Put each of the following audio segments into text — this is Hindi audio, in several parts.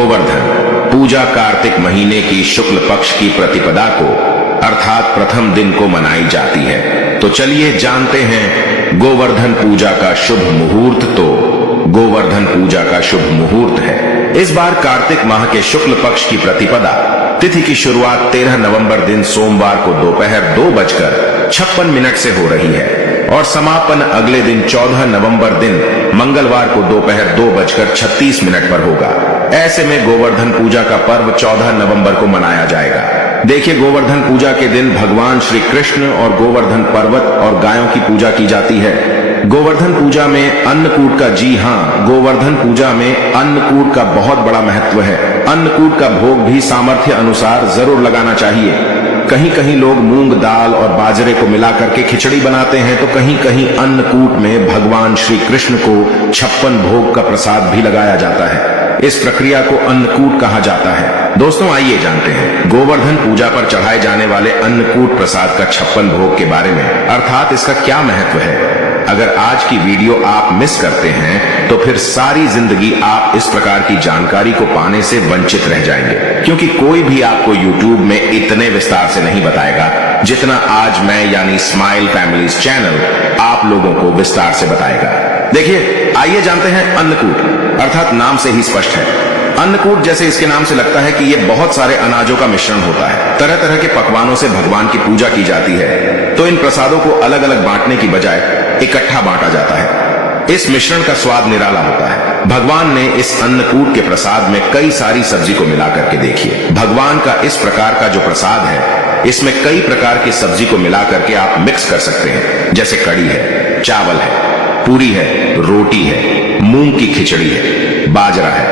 गोवर्धन पूजा कार्तिक महीने की शुक्ल पक्ष की प्रतिपदा को अर्थात प्रथम दिन को मनाई जाती है। तो चलिए जानते हैं गोवर्धन पूजा का शुभ मुहूर्त। तो गोवर्धन पूजा का शुभ मुहूर्त है इस बार कार्तिक माह के शुक्ल पक्ष की प्रतिपदा तिथि की शुरुआत 13 नवंबर दिन सोमवार को दोपहर 2:56 से हो रही है और समापन अगले दिन 14 नवंबर दिन मंगलवार को दोपहर 2:36 पर होगा। ऐसे में गोवर्धन पूजा का पर्व 14 नवंबर को मनाया जाएगा। देखिए, गोवर्धन पूजा के दिन भगवान श्री कृष्ण और गोवर्धन पर्वत और गायों की पूजा की जाती है। गोवर्धन पूजा में अन्नकूट का, जी हाँ, गोवर्धन पूजा में अन्नकूट का बहुत बड़ा महत्व है। अन्नकूट का भोग भी सामर्थ्य अनुसार जरूर लगाना चाहिए। कहीं कहीं लोग मूंग दाल और बाजरे को मिलाकर के खिचड़ी बनाते हैं, तो कहीं कहीं अन्नकूट में भगवान श्री कृष्ण को 56 भोग का प्रसाद भी लगाया जाता है। इस प्रक्रिया को अन्नकूट कहा जाता है। दोस्तों, आइए जानते हैं गोवर्धन पूजा पर चढ़ाए जाने वाले अन्नकूट प्रसाद का 56 भोग के बारे में, अर्थात इसका क्या महत्व है। अगर आज की वीडियो आप मिस करते हैं तो फिर सारी जिंदगी आप इस प्रकार की जानकारी को पाने से वंचित रह जाएंगे, क्योंकि कोई भी आपको YouTube में इतने विस्तार से नहीं बताएगा जितना आज मैं यानी स्माइल फैमिलीज चैनल आप लोगों को विस्तार से बताएगा। देखिए, आइए जानते हैं अन्नकूट, अर्थात नाम से ही स्पष्ट है। अन्नकूट जैसे इसके नाम से लगता है कि ये बहुत सारे अनाजों का मिश्रण होता है। तरह तरह के पकवानों से भगवान की पूजा की जाती है, तो इन प्रसादों को अलग अलग बांटने की बजाय इकट्ठा बांटा जाता है। इस मिश्रण का स्वाद निराला होता है। भगवान ने इस अन्नकूट के प्रसाद में कई सारी सब्जी को मिला करके देखिए। भगवान का इस प्रकार का जो प्रसाद है, इसमें कई प्रकार की सब्जी को मिला करके आप मिक्स कर सकते हैं, जैसे कड़ी है, चावल है, पूरी है, रोटी है, मूंग की खिचड़ी है, बाजरा है,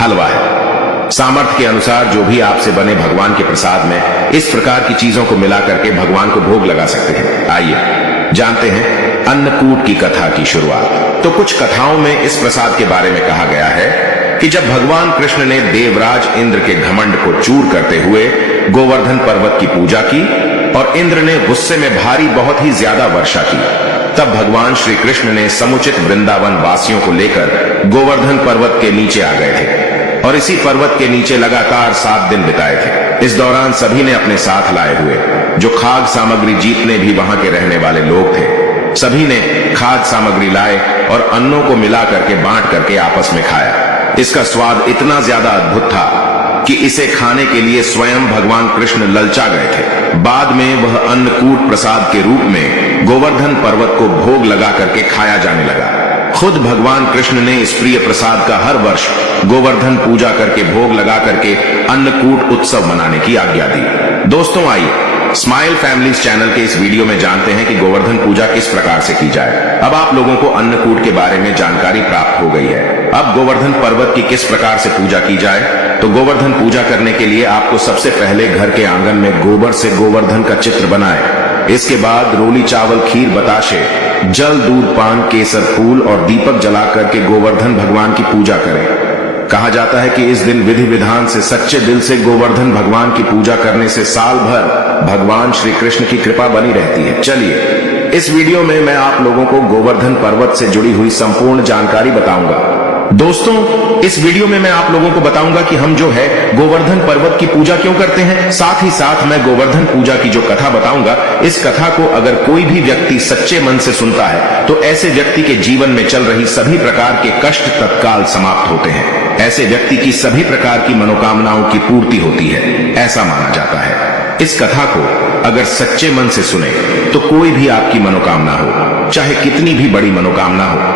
हलवा है। सामर्थ्य के अनुसार जो भी आपसे बने भगवान के प्रसाद में इस प्रकार की चीजों को मिला करके भगवान को भोग लगा सकते हैं। आइए जानते हैं अन्नकूट की कथा की शुरुआत। तो कुछ कथाओं में इस प्रसाद के बारे में कहा गया है कि जब भगवान कृष्ण ने देवराज इंद्र के घमंड को चूर करते हुए गोवर्धन पर्वत की पूजा की और इंद्र ने गुस्से में भारी बहुत ही ज्यादा वर्षा की, तब भगवान श्री कृष्ण ने समुचित वृंदावन वासियों को लेकर गोवर्धन पर्वत के नीचे आ गए थे और इसी पर्वत के नीचे लगातार 7 दिन बिताए थे। इस दौरान सभी ने अपने साथ लाए हुए जो खाद्य सामग्री, जितने भी वहां के रहने वाले लोग थे, सभी ने खाद्य सामग्री लाए और अन्नों को मिला करके बांट करके आपस में खाया। इसका स्वाद इतना ज्यादा अद्भुत था कि इसे खाने के लिए स्वयं भगवान कृष्ण ललचा गए थे। बाद में वह अन्नकूट प्रसाद के रूप में गोवर्धन पर्वत को भोग लगा करके खाया जाने लगा। खुद भगवान कृष्ण ने इस प्रिय प्रसाद का हर वर्ष गोवर्धन पूजा करके भोग लगा करके अन्नकूट उत्सव मनाने की आज्ञा दी। दोस्तों, आइए स्माइल फैमिलीज चैनल के इस वीडियो में जानते हैं कि गोवर्धन पूजा किस प्रकार से की जाए। अब आप लोगों को अन्नकूट के बारे में जानकारी प्राप्त हो गई है। अब गोवर्धन पर्वत की किस प्रकार से पूजा की जाए, तो गोवर्धन पूजा करने के लिए आपको सबसे पहले घर के आंगन में गोबर से गोवर्धन का चित्र बनाए। इसके बाद रोली चावल, खीर, बताशे, जल, दूध, पान, केसर, फूल और दीपक जला करके गोवर्धन भगवान की पूजा करें। कहा जाता है कि इस दिन विधि विधान से सच्चे दिल से गोवर्धन भगवान की पूजा करने से साल भर भगवान श्री कृष्ण की कृपा बनी रहती है। चलिए, इस वीडियो में मैं आप लोगों को गोवर्धन पर्वत से जुड़ी हुई संपूर्ण जानकारी बताऊंगा। दोस्तों, इस वीडियो में मैं आप लोगों को बताऊंगा कि हम जो है गोवर्धन पर्वत की पूजा क्यों करते हैं। साथ ही साथ मैं गोवर्धन पूजा की जो कथा बताऊंगा, इस कथा को अगर कोई भी व्यक्ति सच्चे मन से सुनता है तो ऐसे व्यक्ति के जीवन में चल रही सभी प्रकार के कष्ट तत्काल समाप्त होते हैं। ऐसे व्यक्ति की सभी प्रकार की मनोकामनाओं की पूर्ति होती है, ऐसा माना जाता है। इस कथा को अगर सच्चे मन से सुने तो कोई भी आपकी मनोकामना हो, चाहे कितनी भी बड़ी मनोकामना हो,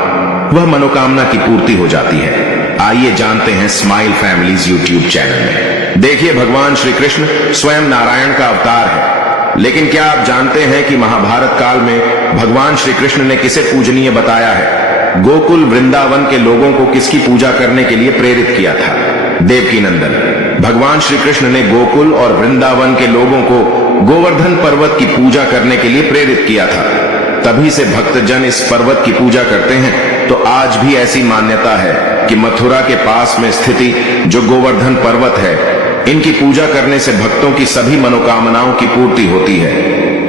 वह मनोकामना की पूर्ति हो जाती है। आइए जानते हैं स्माइल फैमिलीज यूट्यूब चैनल में। देखिए, भगवान श्री कृष्ण स्वयं नारायण का अवतार है, लेकिन क्या आप जानते हैं कि महाभारत काल में भगवान श्री कृष्ण ने किसे पूजनीय बताया है? गोकुल वृंदावन के लोगों को किसकी पूजा करने के लिए प्रेरित किया था? देवकी नंदन। भगवान श्री कृष्ण ने गोकुल और वृंदावन के लोगों को गोवर्धन पर्वत की पूजा करने के लिए प्रेरित किया था। तभी से भक्तजन इस पर्वत की पूजा करते हैं। तो आज भी ऐसी मान्यता है कि मथुरा के पास में स्थिति जो गोवर्धन पर्वत है, इनकी पूजा करने से भक्तों की सभी मनोकामनाओं की पूर्ति होती है।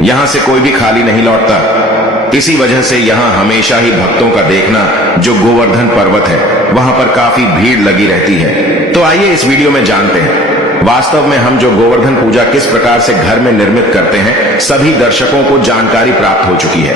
यहां से कोई भी खाली नहीं लौटता। इसी वजह से यहाँ हमेशा ही भक्तों का देखना जो गोवर्धन पर्वत है वहां पर काफी भीड़ लगी रहती है। तो आइए इस वीडियो में जानते हैं वास्तव में हम जो गोवर्धन पूजा किस प्रकार से घर में निर्मित करते हैं। सभी दर्शकों को जानकारी प्राप्त हो चुकी है।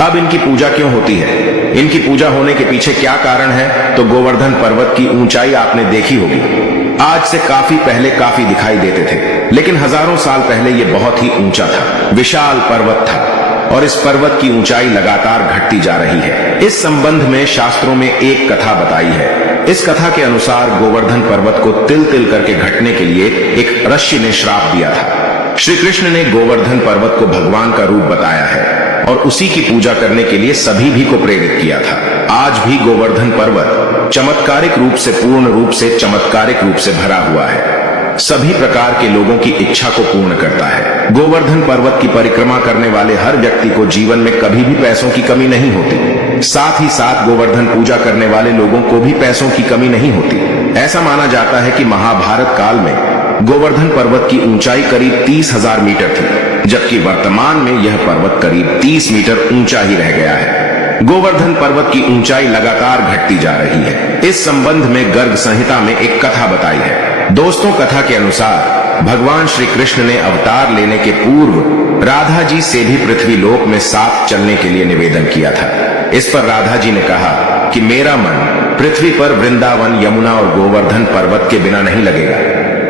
अब इनकी पूजा क्यों होती है, इनकी पूजा होने के पीछे क्या कारण है, तो गोवर्धन पर्वत की ऊंचाई आपने देखी होगी। आज से काफी पहले काफी दिखाई देते थे, लेकिन हजारों साल पहले ये बहुत ही ऊंचा था, विशाल पर्वत था और इस पर्वत की ऊंचाई लगातार घटती जा रही है। इस संबंध में शास्त्रों में एक कथा बताई है। इस कथा के अनुसार गोवर्धन पर्वत को तिल तिल करके घटने के लिए एक ऋषि ने श्राप दिया था। श्री कृष्ण ने गोवर्धन पर्वत को भगवान का रूप बताया है और उसी की पूजा करने के लिए सभी भी को प्रेरित किया था। आज भी गोवर्धन पर्वत चमत्कारिक रूप से, पूर्ण रूप से, चमत्कारिक रूप से भरा हुआ है। सभी प्रकार के लोगों की इच्छा को पूर्ण करता है। गोवर्धन पर्वत की परिक्रमा करने वाले हर व्यक्ति को जीवन में कभी भी पैसों की कमी नहीं होती। साथ ही साथ गोवर्धन पूजा करने वाले लोगों को भी पैसों की कमी नहीं होती। ऐसा माना जाता है कि महाभारत काल में गोवर्धन पर्वत की ऊंचाई करीब 30,000 मीटर थी, जबकि वर्तमान में यह पर्वत करीब 30 मीटर ऊंचा ही रह गया है। गोवर्धन पर्वत की ऊंचाई लगातार घटती जा रही है। इस संबंध में गर्ग संहिता में एक कथा बताई है। दोस्तों, कथा के अनुसार भगवान श्री कृष्ण ने अवतार लेने के पूर्व राधा जी से भी पृथ्वी लोक में साथ चलने के लिए निवेदन किया था। इस पर राधा जी ने कहा कि मेरा मन पृथ्वी पर वृंदावन, यमुना और गोवर्धन पर्वत के बिना नहीं लगेगा।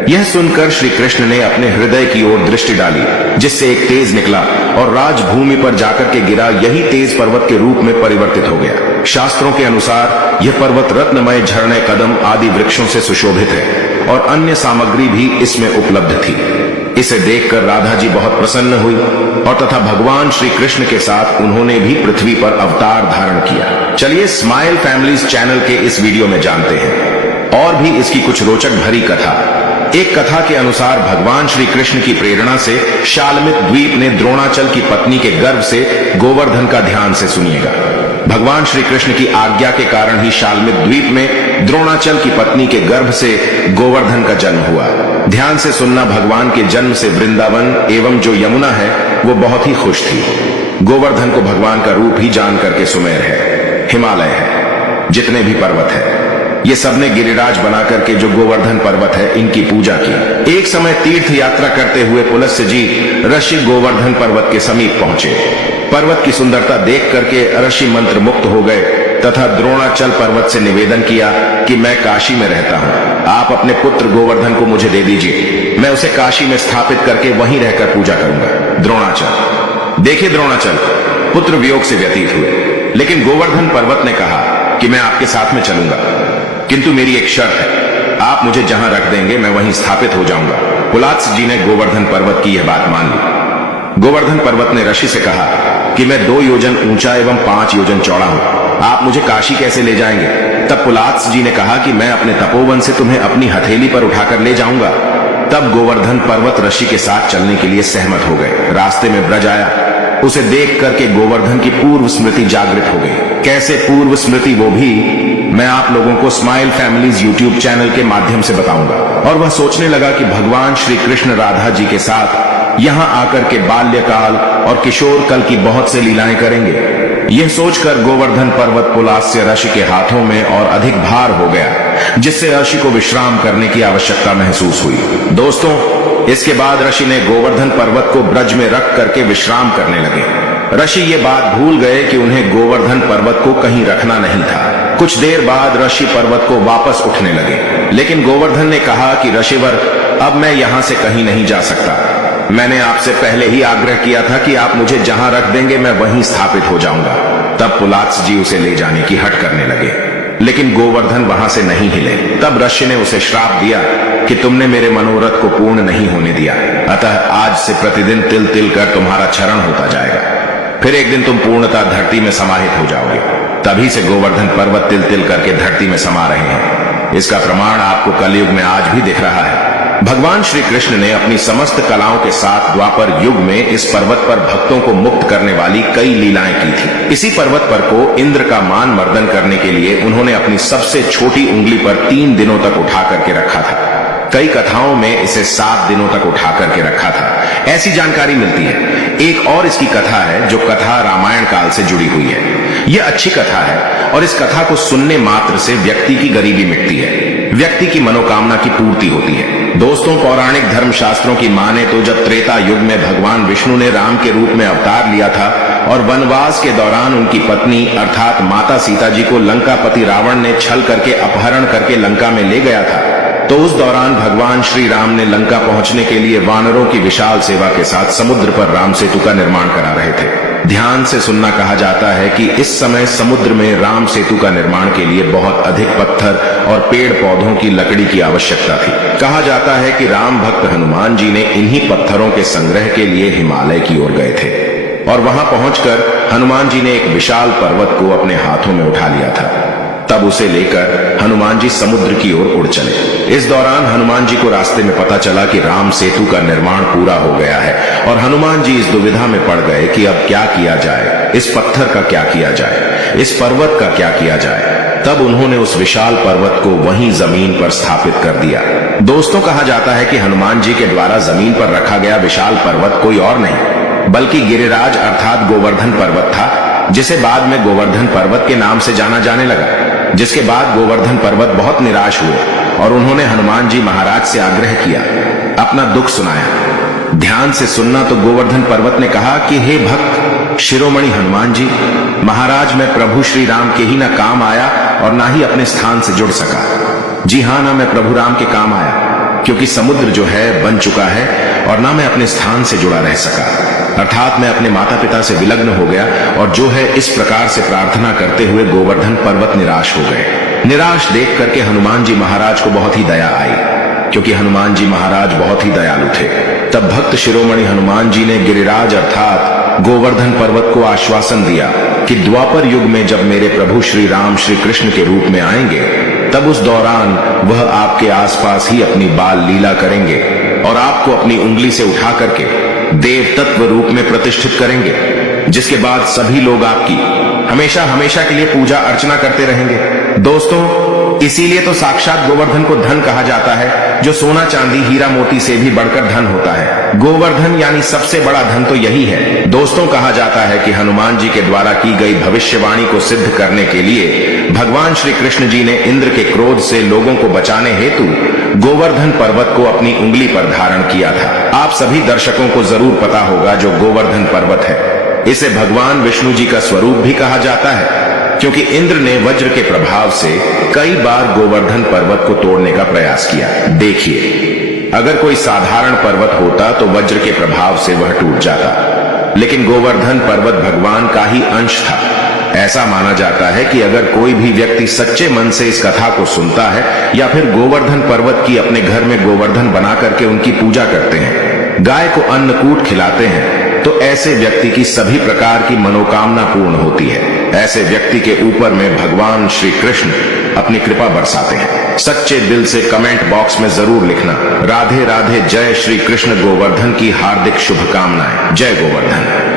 यह सुनकर श्री कृष्ण ने अपने हृदय की ओर दृष्टि डाली, जिससे एक तेज निकला और राजभूमि पर जाकर के गिरा। यही तेज पर्वत के रूप में परिवर्तित हो गया। शास्त्रों के अनुसार यह पर्वत रत्नमय झरने, कदम आदि वृक्षों से सुशोभित है और अन्य सामग्री भी इसमें उपलब्ध थी। इसे देखकर राधा जी बहुत प्रसन्न हुई और तथा भगवान श्री कृष्ण के साथ उन्होंने भी पृथ्वी पर अवतार धारण किया। चलिए स्माइल फैमिलीज चैनल के इस वीडियो में जानते हैं और भी इसकी कुछ रोचक भरी कथा। एक कथा के अनुसार भगवान श्री कृष्ण की प्रेरणा से शालमित द्वीप ने द्रोणाचल की पत्नी के गर्भ से गोवर्धन का ध्यान से सुनिएगा। भगवान श्री कृष्ण की आज्ञा के कारण ही शालमित द्वीप में द्रोणाचल की पत्नी के गर्भ से गोवर्धन का जन्म हुआ। ध्यान से सुनना, भगवान के जन्म से वृंदावन एवं जो यमुना है वो बहुत ही खुश थी। गोवर्धन को भगवान का रूप ही जान करके सुमेर है, हिमालय है, जितने भी पर्वत है, ये सबने गिरिराज बना करके जो गोवर्धन पर्वत है इनकी पूजा की। एक समय तीर्थ यात्रा करते हुए पुलस्त्य जी ऋषि गोवर्धन पर्वत के समीप पहुंचे। पर्वत की सुंदरता देख करके ऋषि मंत्र मुक्त हो गए तथा द्रोणाचल पर्वत से निवेदन किया कि मैं काशी में रहता हूं, आप अपने पुत्र गोवर्धन को मुझे दे दीजिए, मैं उसे काशी में स्थापित करके वहीं रहकर पूजा करूंगा। द्रोणाचल, देखिए द्रोणाचल पुत्र वियोग से व्यतीत हुए, लेकिन गोवर्धन पर्वत ने कहा कि मैं आपके साथ में चलूंगा, किंतु मेरी एक शर्त है, आप मुझे जहां रख देंगे मैं वहीं स्थापित हो जाऊंगा। पुलात्स्य जी ने गोवर्धन पर्वत की यह बात मान ली। गोवर्धन पर्वत ने ऋषि से कहा कि मैं 2 योजन ऊंचा एवं 5 योजन चौड़ा हूं, आप मुझे काशी कैसे ले जाएंगे? तब पुलात्स्य जी ने कहा कि मैं अपने तपोवन से तुम्हें अपनी हथेली पर उठाकर ले जाऊंगा। तब गोवर्धन पर्वत ऋषि के साथ चलने के लिए सहमत हो गए। रास्ते में ब्रज आया, उसे देख करके गोवर्धन की पूर्व स्मृति जागृत हो गई। कैसे पूर्व स्मृति, वो भी मैं आप लोगों को स्माइल फैमिलीज यूट्यूब चैनल के माध्यम से बताऊंगा। और वह सोचने लगा कि भगवान श्री कृष्ण राधा जी के साथ यहां आकर के बाल्यकाल और किशोर कल की बहुत से लीलाएं करेंगे। यह सोचकर गोवर्धन पर्वत पुलात्स्य ऋषि के हाथों में और अधिक भार हो गया, जिससे ऋषि को विश्राम करने की आवश्यकता महसूस हुई। दोस्तों, इसके बाद ऋषि ने गोवर्धन पर्वत को ब्रज में रख करके विश्राम करने लगे। ऋषि ये बात भूल गए कि उन्हें गोवर्धन पर्वत को कहीं रखना नहीं था। कुछ देर बाद ऋषि पर्वत को वापस उठने लगे, लेकिन गोवर्धन ने कहा कि ऋषिवर, अब मैं यहां से कहीं नहीं जा सकता। मैंने आपसे पहले ही आग्रह किया था कि आप मुझे जहां रख देंगे मैं वहीं स्थापित हो जाऊंगा। तब पुलात्स्य जी उसे ले जाने की हट करने लगे, लेकिन गोवर्धन वहां से नहीं हिले। तब ऋषि ने उसे श्राप दिया कि तुमने मेरे मनोरथ को पूर्ण नहीं होने दिया, अतः आज से प्रतिदिन तिल तिल कर तुम्हारा क्षरण होता जाएगा, फिर एक दिन तुम पूर्णतः धरती में समाहित हो जाओगे। तभी से गोवर्धन पर्वत तिल तिल करके धरती में समा रहे हैं। इसका प्रमाण आपको कलयुग में आज भी दिख रहा है। भगवान श्री कृष्ण ने अपनी समस्त कलाओं के साथ द्वापर युग में इस पर्वत पर भक्तों को मुक्त करने वाली कई लीलाएं की थी। इसी पर्वत पर को इंद्र का मान मर्दन करने के लिए उन्होंने अपनी सबसे छोटी उंगली पर 3 दिनों तक उठा करके रखा था। कई कथाओं में इसे 7 दिनों तक उठा करके रखा था, ऐसी जानकारी मिलती है। एक और इसकी कथा है जो कथा रामायण काल से जुड़ी हुई है। यह अच्छी कथा है और इस कथा को सुनने मात्र से व्यक्ति की गरीबी मिटती है, व्यक्ति की मनोकामना की पूर्ति होती है। दोस्तों, पौराणिक धर्म शास्त्रों की माने तो जब त्रेता युग में भगवान विष्णु ने राम के रूप में अवतार लिया था और वनवास के दौरान उनकी पत्नी अर्थात माता सीता जी को लंकापति रावण ने छल करके अपहरण करके लंका में ले गया था, तो उस दौरान भगवान श्री राम ने लंका पहुंचने के लिए वानरों की विशाल सेवा के साथ समुद्र पर राम सेतु का निर्माण करा रहे थे। ध्यान से सुनना, कहा जाता है कि इस समय समुद्र में राम सेतु का निर्माण के लिए बहुत अधिक पत्थर और पेड़ पौधों की लकड़ी की आवश्यकता थी। कहा जाता है कि राम भक्त हनुमान जी ने इन्हीं पत्थरों के संग्रह के लिए हिमालय की ओर गए थे और वहां पहुंचकर हनुमान जी ने एक विशाल पर्वत को अपने हाथों में उठा लिया था। तब उसे लेकर हनुमान जी समुद्र की ओर उड़ चले। इस दौरान हनुमान जी को रास्ते में पता चला कि राम सेतु का निर्माण पूरा हो गया है और हनुमान जी इस दुविधा में पड़ गए कि अब क्या किया जाए, इस पत्थर का क्या किया जाए, इस पर्वत का क्या किया जाए। तब उन्होंने उस विशाल पर्वत को वहीं जमीन पर स्थापित कर दिया। दोस्तों, कहा जाता है कि हनुमान जी के द्वारा जमीन पर रखा गया विशाल पर्वत कोई और नहीं बल्कि गिरिराज अर्थात गोवर्धन पर्वत था, जिसे बाद में गोवर्धन पर्वत के नाम से जाना जाने लगा। जिसके बाद गोवर्धन पर्वत बहुत निराश हुए और उन्होंने हनुमान जी महाराज से आग्रह किया, अपना दुख सुनाया। ध्यान से सुनना, तो गोवर्धन पर्वत ने कहा कि हे भक्त शिरोमणि हनुमान जी महाराज, मैं प्रभु श्री राम के ही ना काम आया और ना ही अपने स्थान से जुड़ सका। जी हाँ, ना मैं प्रभु राम के काम आया क्योंकि समुद्र जो है बन चुका है और ना मैं अपने स्थान से जुड़ा रह सका, अर्थात मैं अपने माता पिता से विलग्न हो गया। और जो है इस प्रकार से प्रार्थना करते हुए गोवर्धन पर्वत निराश हो गए। निराश देख करके हनुमान जी महाराज को बहुत ही दया आई, क्योंकि हनुमान जी महाराज बहुत ही दयालु थे। तब भक्त शिरोमणि हनुमान जी ने गिरिराज अर्थात गोवर्धन पर्वत को आश्वासन दिया कि द्वापर युग में जब मेरे प्रभु श्री राम श्री कृष्ण के रूप में आएंगे, तब उस दौरान वह आपके आसपास ही अपनी बाल लीला करेंगे और आपको अपनी उंगली से उठा करके देव तत्व रूप में प्रतिष्ठित करेंगे, जिसके बाद सभी लोग आपकी हमेशा हमेशा के लिए पूजा अर्चना करते रहेंगे। दोस्तों, इसीलिए तो साक्षात गोवर्धन को धन कहा जाता है, जो सोना चांदी हीरा मोती से भी बढ़कर धन होता है। गोवर्धन यानी सबसे बड़ा धन तो यही है। दोस्तों, कहा जाता है कि हनुमान जी के द्वारा की गई भविष्यवाणी को सिद्ध करने के लिए भगवान श्री कृष्ण जी ने इंद्र के क्रोध से लोगों को बचाने हेतु गोवर्धन पर्वत को अपनी उंगली पर धारण किया था। आप सभी दर्शकों को जरूर पता होगा जो गोवर्धन पर्वत है, इसे भगवान विष्णु जी का स्वरूप भी कहा जाता है, क्योंकि इंद्र ने वज्र के प्रभाव से कई बार गोवर्धन पर्वत को तोड़ने का प्रयास किया। देखिए, अगर कोई साधारण पर्वत होता तो वज्र के प्रभाव से वह टूट जाता, लेकिन गोवर्धन पर्वत भगवान का ही अंश था। ऐसा माना जाता है कि अगर कोई भी व्यक्ति सच्चे मन से इस कथा को सुनता है या फिर गोवर्धन पर्वत की अपने घर में गोवर्धन बना करके उनकी पूजा करते हैं, गाय को अन्नकूट खिलाते हैं, तो ऐसे व्यक्ति की सभी प्रकार की मनोकामना पूर्ण होती है। ऐसे व्यक्ति के ऊपर में भगवान श्री कृष्ण अपनी कृपा बरसाते हैं। सच्चे दिल से कमेंट बॉक्स में जरूर लिखना, राधे राधे, जय श्री कृष्ण गोवर्धन की हार्दिक शुभकामनाएं। जय गोवर्धन।